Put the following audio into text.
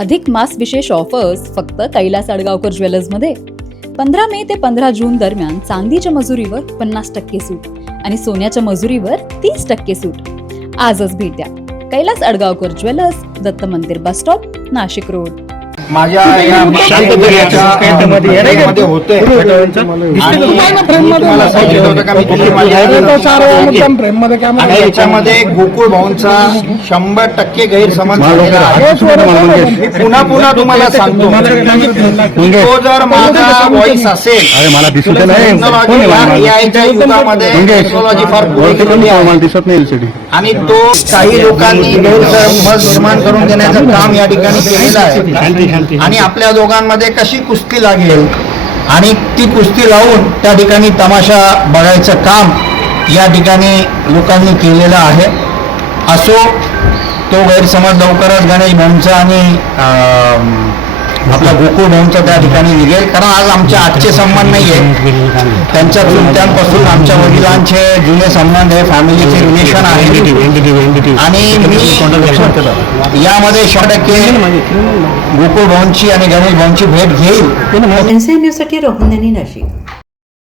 अधिक मास विशेष ऑफर्स फक्त कैलास अडगावकर ज्वेलर्समध्ये. 15 मे ते 15 जून दरम्यान चांदीच्या मजुरीवर 50% सूट आणि सोन्याच्या मजुरीवर 30% सूट. आजच भेट द्या कैलास अडगावकर ज्वेलर्स, दत्त मंदिर बस स्टॉप, नाशिक रोड. माझ्या या मध्ये होते आणि याच्यामध्ये गोकुळ भाऊंचा 100% गैरसमज झालेला आहे. पुन्हा पुन्हा तुम्हाला सांगतो, तो जर माझा व्हॉइस असेल, याच्या युगामध्ये टेक्नॉलॉजी फार पुढे गेलेली आहे आणि तो काही लोकांनी गैरसमज निर्माण करून देण्याचं काम या ठिकाणी केलेलं आहे. आणि आपल्या दोघांमध्ये कशी कुस्ती लागेल आणि ती कुस्ती लावून त्या ठिकाणी तमाशा बघायचं काम या ठिकाणी लोकांनी केलेलं आहे. असो, तो गैरसमज लवकरच गणेश भाऊंचा आणि आपला गोकुळ भाऊंचा त्या ठिकाणी निघेल. कारण आज आजचे संबंध नाही आहे, त्यांच्या चुलत्यांपासून आमच्या वडिलांचे जुने संबंध आहे, फॅमिलीचे रिलेशन आहे आणि मी यामध्ये 100% गोकुळ भाऊंची आणि गणेश भाऊंची भेट घेईल. एनसीएन न्यूजसाठी रोहन यांनी नाशिक.